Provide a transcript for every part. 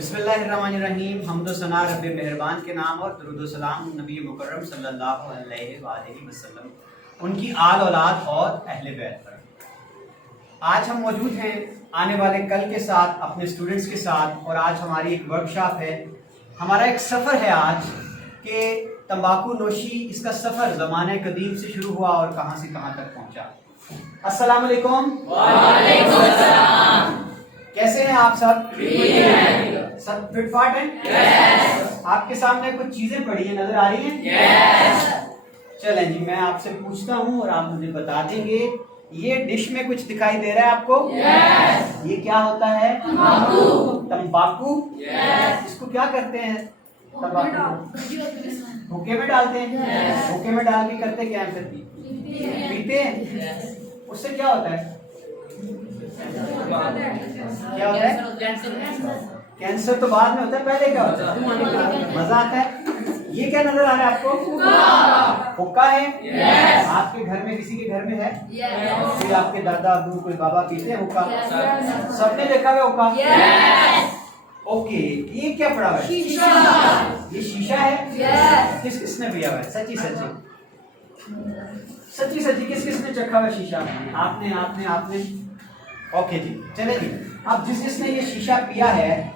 बिस्मिल्लाहिर्रहमानिर्रहीम। हम्दो सना रब्बे मेहरबान के नाम और दुरूद सलाम नबी मुकर्रम सल्लल्लाहु अलैहि वसल्लम उनकी आल औलाद और अहले बैत पर। आज हम मौजूद हैं आने वाले कल के साथ अपने स्टूडेंट्स के साथ, और आज हमारी एक वर्कशॉप है। हमारा एक सफ़र है आज कि तंबाकू नोशी इसका सफ़र ज़माने कदीम से शुरू हुआ और कहाँ से कहाँ तक पहुँचा। अस्सलाम वालेकुम। वालेकुम अस्सलाम। कैसे हैं आप सब? सब फिटफाट हैं? यस। आपके सामने कुछ चीजें पड़ी हैं, नजर आ रही हैं? यस। चलें जी, मैं आपसे पूछता हूँ और आप मुझे बता देंगे। ये डिश में कुछ दिखाई दे रहा है आपको? यस। ये क्या होता है? तंबाकू। तंबाकू। यस। इसको क्या करते हैं? तंबाकू हुक्के में डालते हैं। हुक्के में डाल के करते क्या है? पीते हैं। उससे क्या होता है? क्या होता है? कैंसर तो बाद में होता है, पहले क्या होता है? मजा आता है। ये क्या नजर आ रहा है आपको? हुक्का है। आपके घर में, किसी के घर में है? कोई आपके दादा अबू, कोई बाबा पीते हैं हुक्का? सबने देखा है हुक्का? ओके, ये क्या पड़ा हुआ है? ये शीशा है। किस किसने पिया हुआ है? सच्ची सच्ची किस किसने चखा हुआ है शीशा? आपने आपने आपने ओके जी, चले जी। अब जिसने ये शीशा पिया है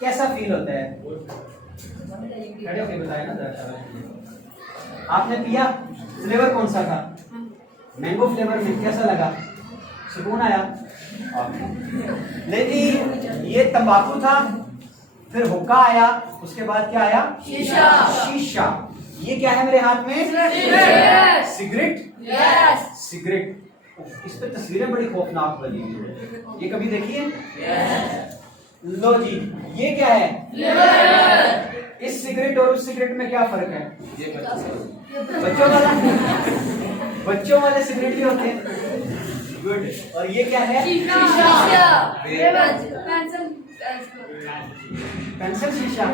कैसा फील होता है? खड़े होके बताए ना जरा। आपने पिया, फ्लेवर कौन सा था? मैंगो फ्लेवर में कैसा लगा? सुकून आया? लेकिन ये तंबाकू था, फिर हुक्का आया, उसके बाद क्या आया? शीशा। ये क्या है मेरे हाथ में? सिगरेट। सिगरेट। इस पे तस्वीरें बड़ी खौफनाक बनी हुई है, ये कभी देखिए? लो जी, ये क्या है? इस सिगरेट और उस सिगरेट में क्या फर्क है? बच्चों वाले सिगरेट भी होते हैं। गुड। और ये क्या है? पेंसिल शीशा।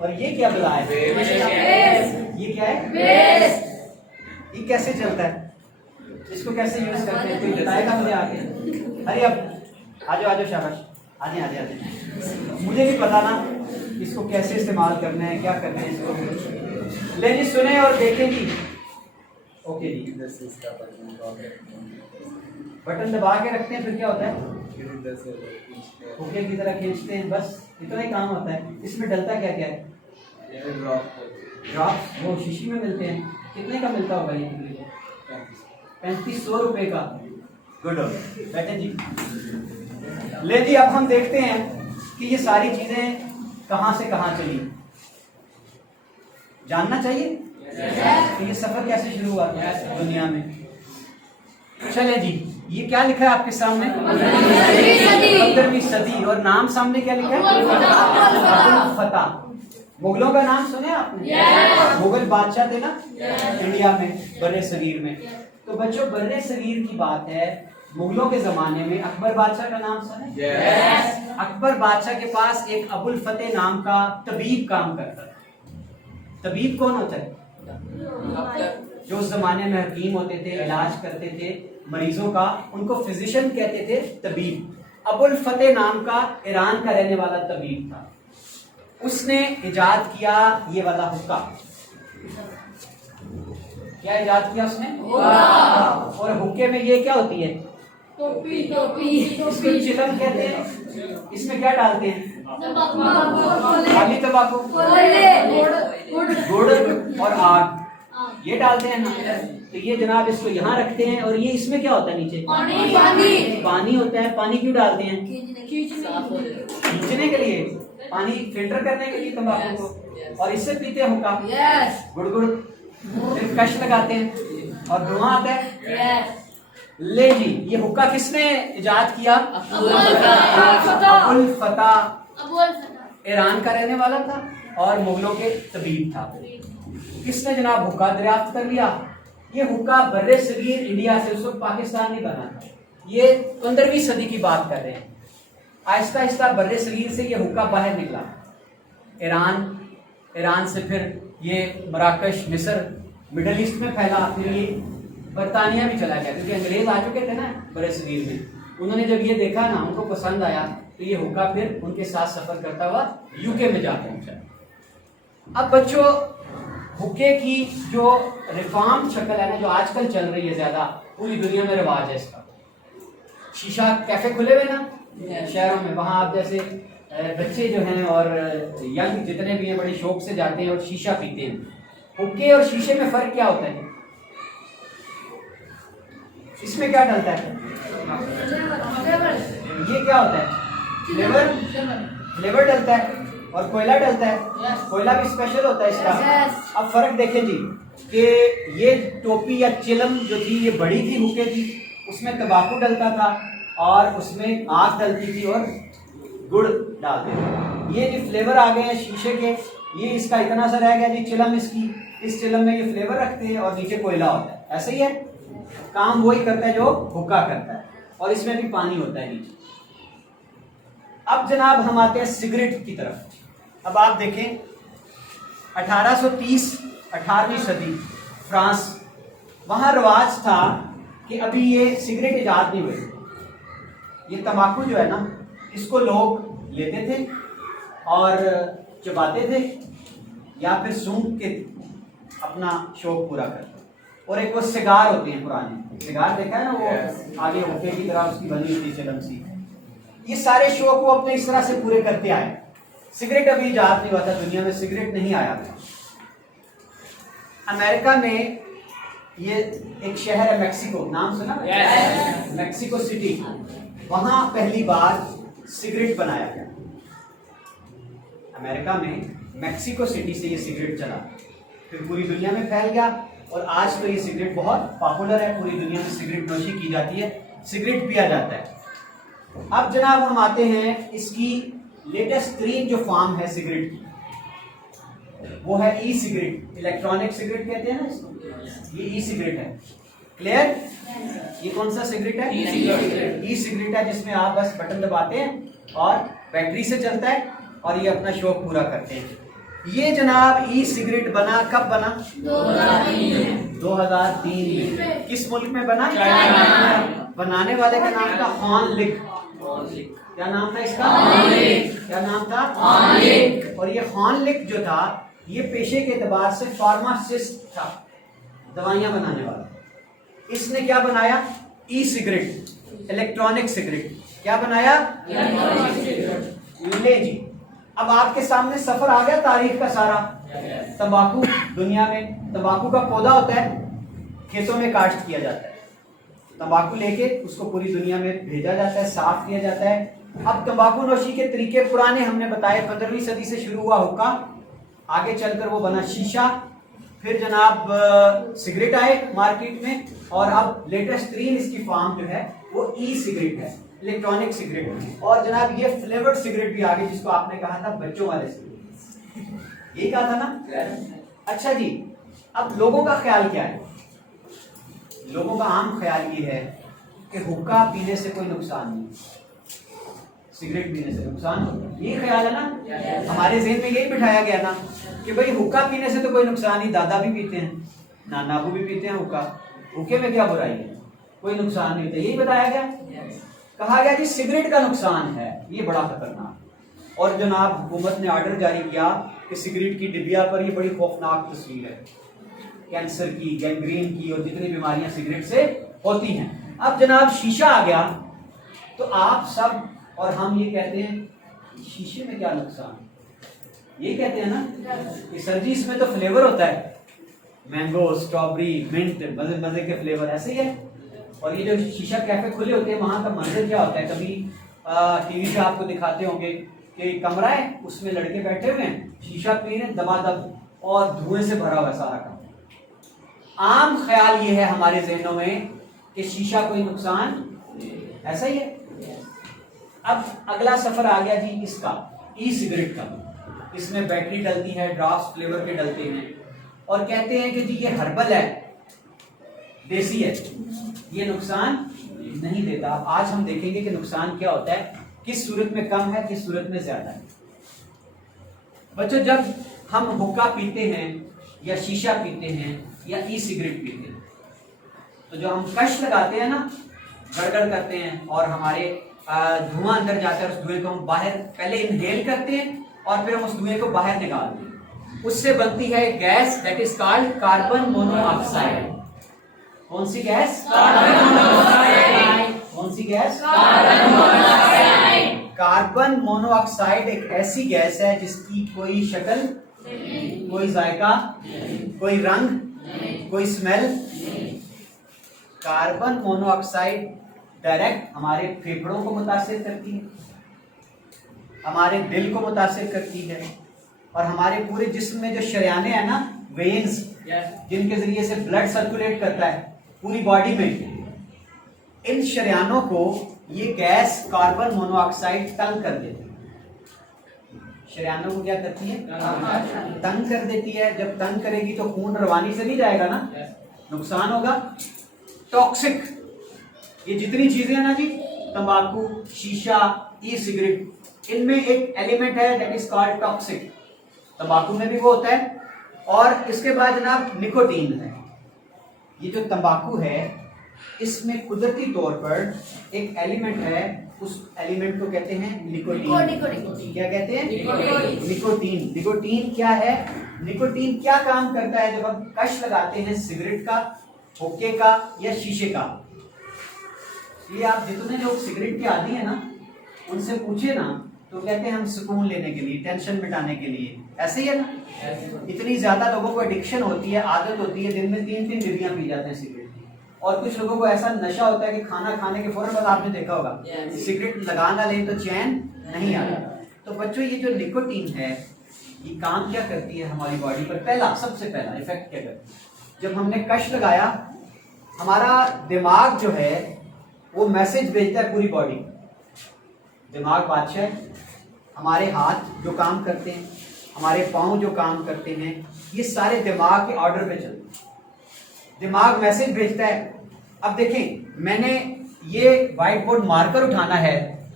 और ये क्या बला है? ये क्या है? ये कैसे चलता है? इसको कैसे यूज करते हैं? कोई बताएगा मुझे आगे? अरे अब आ जाओ शाबाश, आजे। मुझे भी पता ना इसको कैसे इस्तेमाल करना है, क्या करना है इसको। ले जी, सुने और देखें जी। ओके जी, बटन दबा के रखते हैं, फिर क्या होता है? हुक्के की तरह खींचते हैं, बस इतना ही काम होता है। इसमें डलता क्या क्या है? ड्रॉप्स वो शीशी में मिलते हैं। कितने का मिलता होगा ये? 3500 रुपए का। गुड। बैठे जी। ले जी, अब हम देखते हैं कि ये सारी चीजें कहां से कहां चली। जानना चाहिए कि ये सफर कैसे शुरू हुआ दुनिया में। चले जी, ये क्या लिखा है आपके सामने? 15वीं सदी। और नाम सामने क्या लिखा है? अबुल फता। मुगलों का नाम सुने आपने? मुगल बादशाह थे ना इंडिया में, बर्रे सगीर में। तो बच्चों, बर्रे सगीर की बात है, मुगलों के जमाने में अकबर बादशाह का नाम सुने? अकबर बादशाह के पास एक अबुल फतेह नाम का तबीब काम करता था। तबीब कौन होता है? जो उस जमाने में हकीम होते थे, इलाज करते थे मरीजों का, उनको फिजिशियन कहते थे, तबीब। अबुल फतेह नाम का ईरान का रहने वाला तबीब था। उसने इजाद किया ये वाला हुक्का। क्या इजाद किया उसने? और हुक्के में ये क्या होती है? टोपी। इसको चिलम कहते हैं। इसमें क्या डालते हैं? खाली तंबाकू, गुड़ और आग, ये डालते हैं ना। तो ये जनाब इसको यहाँ रखते हैं, और ये इसमें क्या होता है? नीचे पानी होता है। पानी क्यों डालते हैं? खींचने के लिए, पानी फिल्टर करने के लिए तंबाकू को। और इससे पीते हैं हुक्का। गुड़ फिर कश लगाते हैं और धुआं आता है। ले जी, ये हुक्का किसने इजाद किया? अबुल फता। ईरान का रहने वाला था और मुगलों के तबीब था। किसने जनाब हुक्का दरियाफ्त कर लिया? ये हुक्का बर्रे सगीर इंडिया से, उस वक्त पाकिस्तान नहीं बना था, ये 15वीं सदी की बात कर रहे हैं। आहिस्ता आहिस्ता बर्रे सगीर से ये हुक्का बाहर निकला। ईरान से फिर ये मराकश, मिस्र, मिडल ईस्ट में फैला। फिर ये बरतानिया भी चला गया, क्योंकि अंग्रेज आ चुके थे ना बड़े सगीर में। उन्होंने जब ये देखा ना, उनको पसंद आया, तो ये हुक्का फिर उनके साथ सफर करता हुआ यूके में जा पहुंचा। अब बच्चों, हुक्के की जो रिफॉर्म शक्ल है ना, जो आजकल चल रही है ज्यादा, पूरी दुनिया में रिवाज है इसका। शीशा कैफे खुले हुए ना शहरों में, वहां आप जैसे बच्चे जो हैं और यंग जितने भी हैं बड़े शौक से जाते हैं और शीशा पीते हैं। हुक्के और शीशे में फर्क क्या होता है? इसमें क्या डलता है? ये क्या होता है? फ्लेवर, फ्लेवर डलता है और कोयला डलता है। कोयला भी स्पेशल होता है इसका। अब फर्क देखें जी कि ये टोपी या चिलम जो थी ये बड़ी थी हुक्के की, उसमें तंबाकू डलता था और उसमें आग डलती थी और गुड़ डालते थे। ये जो फ्लेवर आ गए हैं शीशे के, ये इसका इतना सा रह गया जी चिलम इसकी, इस चिलम में ये फ्लेवर रखते हैं और नीचे कोयला होता है। ऐसे ही है, काम वही करता है जो हुक्का करता है, और इसमें भी पानी होता है नीचे। अब जनाब हम आते हैं सिगरेट की तरफ। अब आप देखें 1830 18वीं सदी फ्रांस, वहां रिवाज था कि अभी ये सिगरेट इजाद नहीं हुई। ये तंबाकू जो है ना, इसको लोग लेते थे और चबाते थे या फिर सूंघ के अपना शौक पूरा करते। और एक वो सिगार होते हैं पुराने, सिगार देखा है ना, वो आगे हुक्के की तरह उसकी बनी होती चिलम सी। ये सारे शौक वो अपने इस तरह से पूरे करते आए। सिगरेट अभी इजाद नहीं हुआ था, दुनिया में सिगरेट नहीं आया था। अमेरिका में ये एक शहर है मैक्सिको, नाम सुना? मैक्सिको सिटी, वहां पहली बार सिगरेट बनाया गया। अमेरिका में मैक्सिको सिटी से ये सिगरेट चला, फिर पूरी दुनिया में फैल गया और आज तो ये सिगरेट बहुत पॉपुलर है। पूरी दुनिया में सिगरेट नोशी की जाती है, सिगरेट पिया जाता है। अब जनाब हम आते हैं इसकी लेटेस्ट तरीन जो फॉर्म है सिगरेट की, वो है ई सिगरेट। इलेक्ट्रॉनिक सिगरेट कहते हैं ना इसको, ये ई सिगरेट है। क्लियर? ये कौन सा सिगरेट है? ई सिगरेट है, जिसमें आप बस बटन दबाते हैं और बैटरी से चलता है और ये अपना शौक पूरा करते हैं। ये जनाब ई सिगरेट बना कब बना? 2003 में। किस मुल्क में बना? बनाने वाले का नाम था हॉर्न लिक। क्या नाम था इसका? क्या नाम था? और ये हॉर्न लिक जो था, ये पेशे के एतबार से फार्मासिस्ट था, दवाइयां बनाने वाला। इसने क्या बनाया? E cigarette, electronic cigarette. क्या बनाया? ले जी, अब आपके सामने सफर आ गया तारीख का सारा। तंबाकू, दुनिया में तंबाकू का पौधा होता है, खेतों में काश्त किया जाता है। तंबाकू लेके उसको पूरी दुनिया में भेजा जाता है, साफ किया जाता है। अब तंबाकू नोशी के तरीके पुराने हमने बताए, 15वीं सदी से शुरू हुआ हुक्का, आगे चलकर वो बना शीशा, फिर जनाब सिगरेट आए मार्केट में, और अब लेटेस्ट तरीन इसकी फॉर्म जो है वो ई सिगरेट है, इलेक्ट्रॉनिक सिगरेट। और जनाब ये फ्लेवर्ड सिगरेट भी आ गई, जिसको आपने कहा था बच्चों वाले सिगरेट, यही कहा था ना? अच्छा जी, अब लोगों का ख्याल क्या है? लोगों का आम ख्याल ये है कि हुक्का पीने से कोई नुकसान नहीं, सिगरेट पीने से नुकसान होता है। ये ख्याल है ना, हमारे ज़हन में यही बिठाया गया ना कि भाई हुक्का पीने से तो कोई नुकसान नहीं, दादा भी पीते हैं, नाना अबू भी पीते हैं हुक्का, हुक्के में क्या बुराई है, कोई नुकसान नहीं होता, यही बताया गया। कहा गया कि सिगरेट का नुकसान है, ये बड़ा खतरनाक। और जनाब हुकूमत ने ऑर्डर जारी किया कि सिगरेट की डिबिया पर ये बड़ी खौफनाक तस्वीर है, कैंसर की, गैंग्रीन की और जितनी बीमारियां सिगरेट से होती हैं। अब जनाब शीशा आ गया, तो आप सब और हम ये कहते हैं शीशे में क्या नुकसान, ये कहते हैं ना कि सर जी इसमें तो फ्लेवर होता है, मैंगो, स्ट्रॉबेरी, मिंट, मजे मजे के फ्लेवर, ऐसे ही है। और ये जो शीशा कैफे खुले होते हैं, वहां का मंजर क्या होता है? कभी टीवी पे आपको दिखाते होंगे कि कमरा है, उसमें लड़के बैठे हुए हैं, शीशा पी रहे हैं दबादब और धुएं से भरा हुआ सारा कमरा। आम ख्याल ये है हमारे जहनों में कि शीशा कोई नुकसान, ऐसा ही है। अब अगला सफर आ गया जी इसका, ई सिगरेट का। इसमें बैटरी डलती है, ड्राफ्ट फ्लेवर के डलते हैं, और कहते हैं कि जी ये हर्बल है, देसी है, ये नुकसान नहीं देता। आज हम देखेंगे कि नुकसान क्या होता है, किस सूरत में कम है, किस सूरत में ज्यादा है। बच्चों, जब हम हुक्का पीते हैं या शीशा पीते हैं या ई सिगरेट पीते हैं, तो जो हम कश लगाते हैं ना, गड़गड़ करते हैं और हमारे धुआं अंदर जाता है, उस धुएं को हम बाहर पहले इनहेल करते हैं और फिर हम उस धुएं को बाहर निकालते हैं। उससे बनती है gas that is called carbon monoxide. कौन सी गैस? Carbon monoxide. कौन सी gas? Carbon monoxide. Carbon monoxide एक ऐसी गैस है जिसकी कोई शक्ल, कोई जायका, कोई रंग, कोई स्मेल। कार्बन मोनोऑक्साइड डायरेक्ट हमारे फेफड़ों को मुतासिर करती है, हमारे दिल को मुतासिर करती है और हमारे पूरे जिस्म में जो शरियाने हैं ना, वेन्स, जिनके जरिए से ब्लड सर्कुलेट करता है पूरी बॉडी में, इन शरियानों को ये गैस कार्बन मोनोऑक्साइड तंग कर देती है। शरियानों को क्या करती है? तंग कर देती है। जब तंग करेगी तो खून रवानी से नहीं जाएगा ना, नुकसान होगा। टॉक्सिक, ये जितनी चीजें हैं ना जी, तंबाकू, शीशा, ई सिगरेट, इनमें एक एलिमेंट है दैट इज कॉल्ड टॉक्सिक। तंबाकू में भी वो होता है। और इसके बाद जनाब निकोटीन है। ये जो तंबाकू है इसमें कुदरती तौर पर एक एलिमेंट है, उस एलिमेंट को कहते हैं निकोटीन। क्या कहते हैं? निकोटीन। निकोटीन क्या है? निकोटीन क्या काम करता है? जब हम कश लगाते हैं सिगरेट का, हुक्के का या शीशे का, ये आप जितने लोग सिगरेट के आदी हैं ना, उनसे पूछे ना तो कहते हैं हम सुकून लेने के लिए, टेंशन मिटाने के लिए। ऐसे ही है ना? इतनी ज्यादा लोगों को एडिक्शन होती है, आदत होती है, दिन में 3-3 डिब्बियां पी जाते हैं सिगरेट की। और कुछ लोगों को ऐसा नशा होता है कि खाना खाने के फौरन बाद, आपने देखा होगा, सिगरेट लगा ना लें तो चैन नहीं आता। तो बच्चों ये जो निकोटीन है ये काम क्या करती है हमारी बॉडी पर? पहला, सबसे पहला इफेक्ट क्या करती है? जब हमने कश लगाया, हमारा दिमाग जो है वो मैसेज भेजता है पूरी बॉडी। दिमाग बादशाह, हमारे हाथ जो काम करते हैं, हमारे पाँव जो काम करते हैं, ये सारे दिमाग के ऑर्डर पे चलते हैं। दिमाग मैसेज भेजता है। अब देखें, मैंने ये व्हाइट बोर्ड मार्कर उठाना है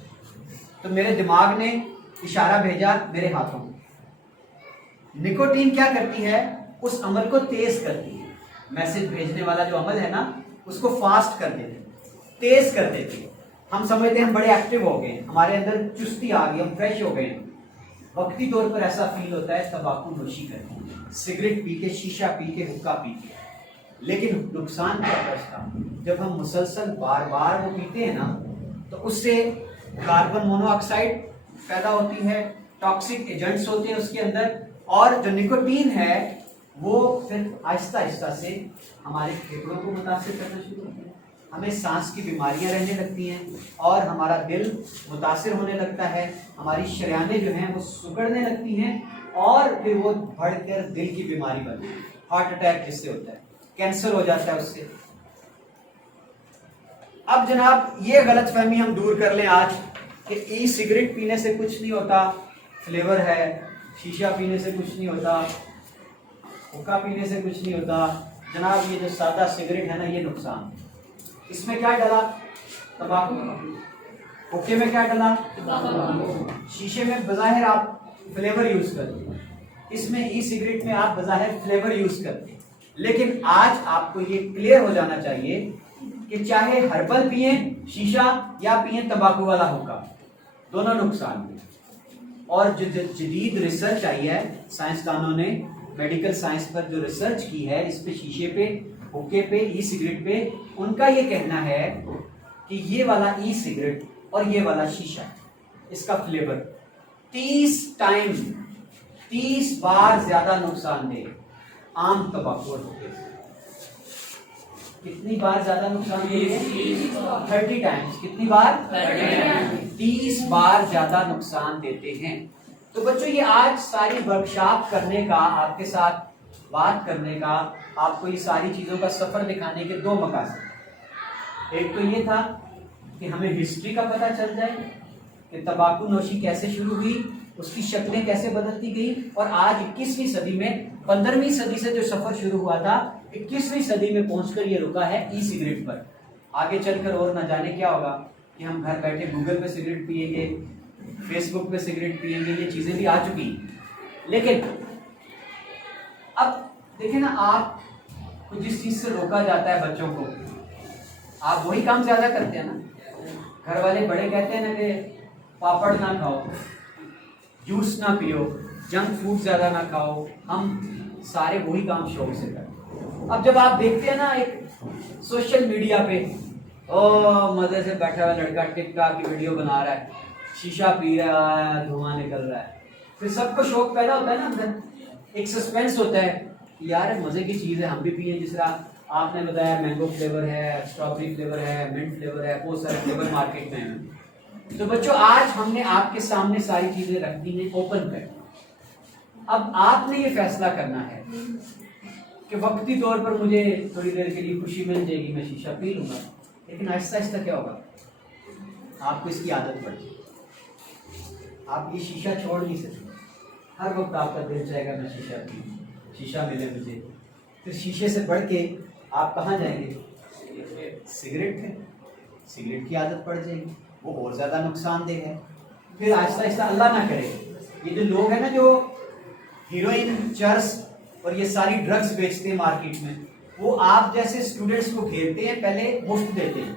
तो मेरे दिमाग ने इशारा भेजा मेरे हाथों में। निकोटीन क्या करती है? उस अमल को तेज करती है। मैसेज भेजने वाला जो अमल है ना, उसको फास्ट कर देती है, तेज कर देती है। हम समझते हैं हम बड़े एक्टिव हो गए, हमारे अंदर चुस्ती आ गई, हम फ्रेश हो गए। वक्ती तौर पर ऐसा फील होता है तंबाकू नोशी करके, सिगरेट पी के, शीशा पी के, हुक्का पी के। लेकिन नुकसान क्या है इसका? जब हम मुसलसल बार बार वो पीते हैं ना, तो उससे कार्बन मोनोऑक्साइड पैदा होती है, टॉक्सिक एजेंट्स होते हैं उसके अंदर, और जो निकोटीन है वो फिर आहिस्ता आहिस्ता से हमारे फेफड़ों को मुतासिर करना शुरू होता है। हमें सांस की बीमारियां रहने लगती हैं और हमारा दिल मुतासिर होने लगता है, हमारी शरियानें जो हैं वो सुकड़ने लगती हैं और फिर वो बढ़कर दिल की बीमारी बनती है। हार्ट अटैक जिससे होता है, कैंसर हो जाता है उससे। अब जनाब ये गलतफहमी हम दूर कर लें आज कि ई सिगरेट पीने से कुछ नहीं होता, फ्लेवर है, शीशा पीने से कुछ नहीं होता, हुक्का पीने से कुछ नहीं होता। जनाब ये जो सादा सिगरेट है ना, ये नुकसान। इसमें क्या डाला? तंबाकू। हुक्के में क्या डाला? शीशे में बज़ाहिर आप फ्लेवर यूज करते हैं, इसमें ई सिगरेट में आप बज़ाहिर फ्लेवर यूज करते हैं। लेकिन आज आपको ये क्लियर हो जाना चाहिए कि चाहे हर्बल पिए शीशा या पिए तंबाकू वाला हुक्का, दोनों नुकसान है। और जो जदीद रिसर्च आई है, साइंसदानों ने मेडिकल साइंस पर जो रिसर्च की है, इस पे शीशे पे, हुक्के पे, ई सिगरेट पे, उनका ये कहना है कि ये वाला ई सिगरेट और ये वाला शीशा, इसका फ्लेवर 30 बार ज्यादा नुकसानदेह आम तंबाकू और हुक्के से। कितनी बार ज्यादा नुकसानदेह? 30 टाइम्स। कितनी बार? 30 बार ज्यादा नुकसान देते हैं। तो बच्चों ये आज सारी वर्कशॉप करने का, आपके साथ बात करने का, आपको ये सारी चीजों का सफर दिखाने के दो मकसद। एक तो ये था कि हमें हिस्ट्री का पता चल जाए कि तंबाकू नोशी कैसे शुरू हुई, उसकी शक्लें कैसे बदलती गई, और आज 21वीं सदी में, 15वीं सदी से जो सफर शुरू हुआ था, 21वीं सदी में पहुंचकर ये रुका है ई सिगरेट पर। आगे चलकर और न जाने क्या होगा कि हम घर बैठे गूगल पे सिगरेट पिएंगे, फेसबुक पे सिगरेट पिएंगे, ये चीजें भी आ चुकी। लेकिन अब देखिए ना, आप जिस चीज से रोका जाता है बच्चों को, आप वही काम ज्यादा करते हैं ना। घर वाले बड़े कहते हैं ना कि पापड़ ना खाओ, जूस ना पियो, जंक फूड ज़्यादा ना खाओ, हम सारे वही काम शौक से करते। अब जब आप देखते हैं ना एक सोशल मीडिया पे मज़े से बैठा हुआ लड़का टिकटॉक की वीडियो बना रहा है, शीशा पी रहा है, धुआं निकल रहा है, फिर सबको शौक पैदा होता है ना अंदर, एक सस्पेंस होता है कि यार मज़े की चीज़ है, हम भी पिए। जिस तरह आपने बताया मैंगो फ्लेवर है, स्ट्रॉबेरी फ्लेवर है, मिंट फ्लेवर है, बहुत सारे फ्लेवर मार्केट में हैं। तो बच्चों आज हमने आपके सामने सारी चीज़ें रख दी हैं ओपन पे। अब आपने ये फैसला करना है कि वक्ती तौर पर मुझे थोड़ी देर के लिए खुशी मिल जाएगी, मैं शीशा पी लूँगा, लेकिन आहिस्ता आहिस्ता क्या होगा, आपको इसकी आदत पड़ जाएगी। आप ये शीशा छोड़ नहीं सकते। हर वक्त आपका दिल चाहेगा मैं शीशा पीऊँ, शीशा मिले मुझे। फिर शीशे से बढ़ के आप कहाँ जाएंगे, सिगरेट पे, सिगरेट की आदत पड़ जाएगी, वो और ज़्यादा नुकसानदेह है। फिर आहिस्ता आहिस्ता अल्लाह ना करे ये जो लोग हैं ना जो हीरोइन, चर्स और ये सारी ड्रग्स बेचते हैं मार्केट में, वो आप जैसे स्टूडेंट्स को घेरते हैं, पहले मुफ्त देते हैं,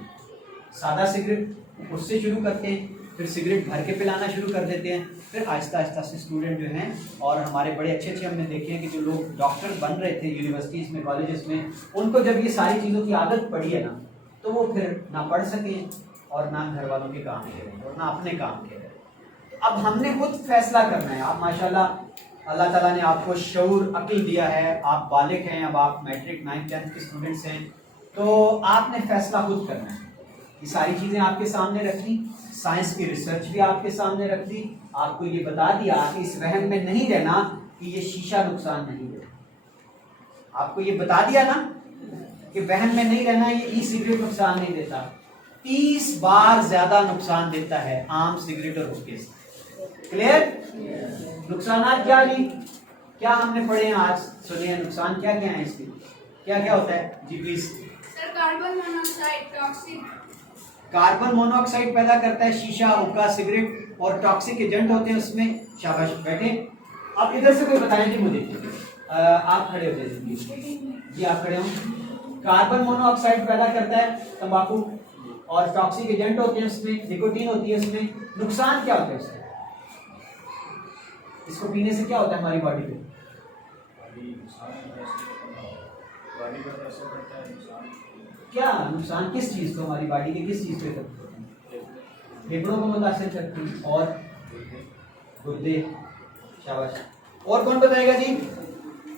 सादा सिगरेट उससे शुरू करते हैं, फिर सिगरेट भर के पिलाना शुरू कर देते हैं, फिर आहिस्ता आहिस्ता से स्टूडेंट जो हैं, और हमारे बड़े अच्छे अच्छे हमने देखे हैं कि जो लोग डॉक्टर बन रहे थे यूनिवर्सिटीज़ में, कॉलेजेस में, उनको जब ये सारी चीज़ों की आदत पड़ी है ना, तो वो फिर ना पढ़ सकें और ना घर वालों के काम के रहे और ना अपने काम के रहे। तो अब हमने खुद फैसला करना है। आप माशाल्लाह अल्लाह ताला ने आपको शऊर अक्ल दिया है, आप बालिग हैं, अब आप मैट्रिक 9th 10th के स्टूडेंट्स हैं, तो आपने फैसला खुद करना है। ये सारी चीज़ें आपके सामने रखी, साइंस की रिसर्च भी आपके सामने रख दी, आपको ये बता दिया कि इस वहम में नहीं रहना कि ये शीशा नुकसान नहीं देता। आपको ये बता दिया ना कि वहम में नहीं रहना, ये ई सिगरेट नुकसान नहीं देता, 30 बार ज्यादा नुकसान देता है आम सिगरेट और हुक्के से। क्लियर? नुकसान क्या जी, क्या हमने पढ़े हैं आज, सुनिए नुकसान क्या क्या है इसके, क्या क्या होता है जी please. Sir carbon monoxide toxic, carbon monoxide पैदा करता है शीशा, हुक्का, सिगरेट, और टॉक्सिक एजेंट होते हैं उसमें। शाबाश बैठे। अब इधर से कोई बताएं जी मुझे, आप खड़े हो जाइए जी, आप खड़े हो। कार्बन मोनोऑक्साइड पैदा करता है तंबाकू, और टॉक्सिक एजेंट होते हैं उसमें, निकोटीन होती है उसमें। नुकसान क्या होता है उसका, इसको पीने से क्या होता है हमारी बॉडी पे? क्या नुकसान, किस चीज को, हमारी बॉडी के किस चीज पे करते हैं? फेफड़ों को मुतासिर करती है और गुर्दे। शाबाश। और कौन बताएगा जी,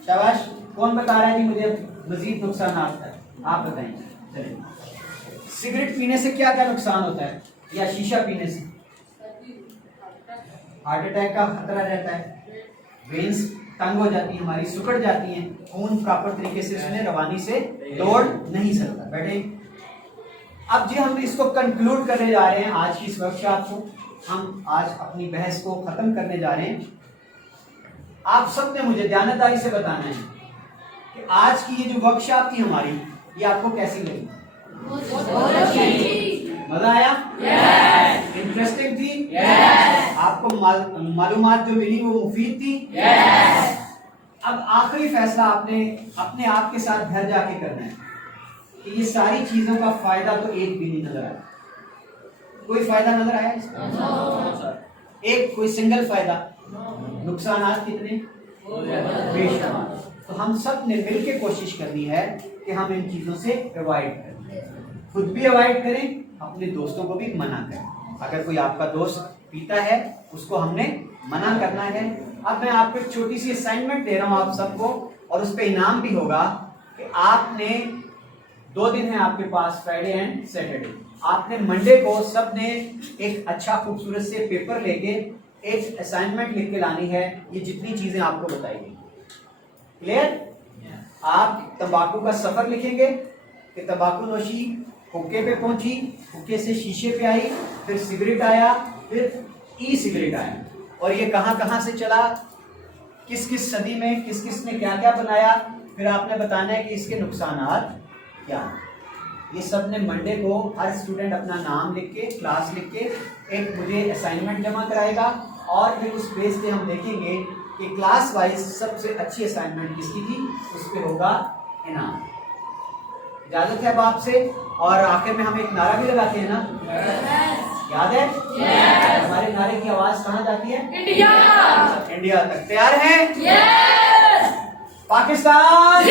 शाबाश, कौन बता रहा है जी मुझे मजीद नुकसान है, आप बताएंगे। चलिए, सिगरेट पीने से क्या क्या नुकसान होता है, या शीशा पीने से? हार्ट अटैक का खतरा रहता है, वेन्स तंग हो जाती है हमारी, सिकुड़ जाती हैं, खून प्रॉपर तरीके से उसमें रवानी से दौड़ नहीं सकता। बैठे। अब जी हम इसको कंक्लूड करने जा रहे हैं, आज की इस वर्कशॉप को हम आज अपनी बहस को खत्म करने जा रहे हैं। आप सब ने मुझे ध्यानदारी से बताना है कि आज की ये जो वर्कशॉप थी हमारी, ये आपको कैसी लगी? मजा आया? yes. इंटरेस्टिंग थी? yes. आपको मालूमात जो मिली वो मुफीद थी? yes. अब आखिरी फैसला आपने अपने आप के साथ घर जाके करना है कि ये सारी चीजों का फायदा तो एक भी नहीं नजर आया। कोई फायदा नजर आया इसका? no. एक कोई सिंगल फायदा? no. नुकसान कितने? बेशुमार। तो हम सब ने मिलकर कोशिश करनी है कि हम इन चीजों से अवॉइड करें, खुद भी अवॉइड करें, अपने दोस्तों को भी मना करें। अगर कोई आपका दोस्त पीता है उसको हमने मना करना है। अब मैं आपको एक छोटी सी असाइनमेंट दे रहा हूं आप सबको, और उस पर इनाम भी होगा कि आपने 2 दिन है आपके पास, फ्राइडे एंड सैटरडे। आपने मंडे को सब ने एक अच्छा खूबसूरत से पेपर लेके एक असाइनमेंट लिख के लानी है, ये जितनी चीजें आपको बताई गई। क्लियर? आप तंबाकू का सफर लिखेंगे कि तंबाकू नोशी हुक्के पे पहुंची, हुक्के से शीशे पे आई, फिर सिगरेट आया, फिर ई सिगरेट आया, और ये कहां कहां से चला, किस किस सदी में किस किस ने क्या क्या बनाया, फिर आपने बताना है कि इसके नुकसानात क्या हैं। ये सब ने मंडे को हर स्टूडेंट अपना नाम लिख के, क्लास लिख के एक मुझे असाइनमेंट जमा कराएगा, और फिर उस पेज पे हम देखेंगे कि क्लास वाइज सबसे अच्छी असाइनमेंट किसकी थी, उस पर होगा इनाम। इजाजत है अब आपसे। और आखिर में हम एक नारा भी लगाते हैं ना, याद है? हमारे नारे की आवाज कहाँ जाती है? इंडिया। इंडिया तक। तैयार हैं? यस। पाकिस्तान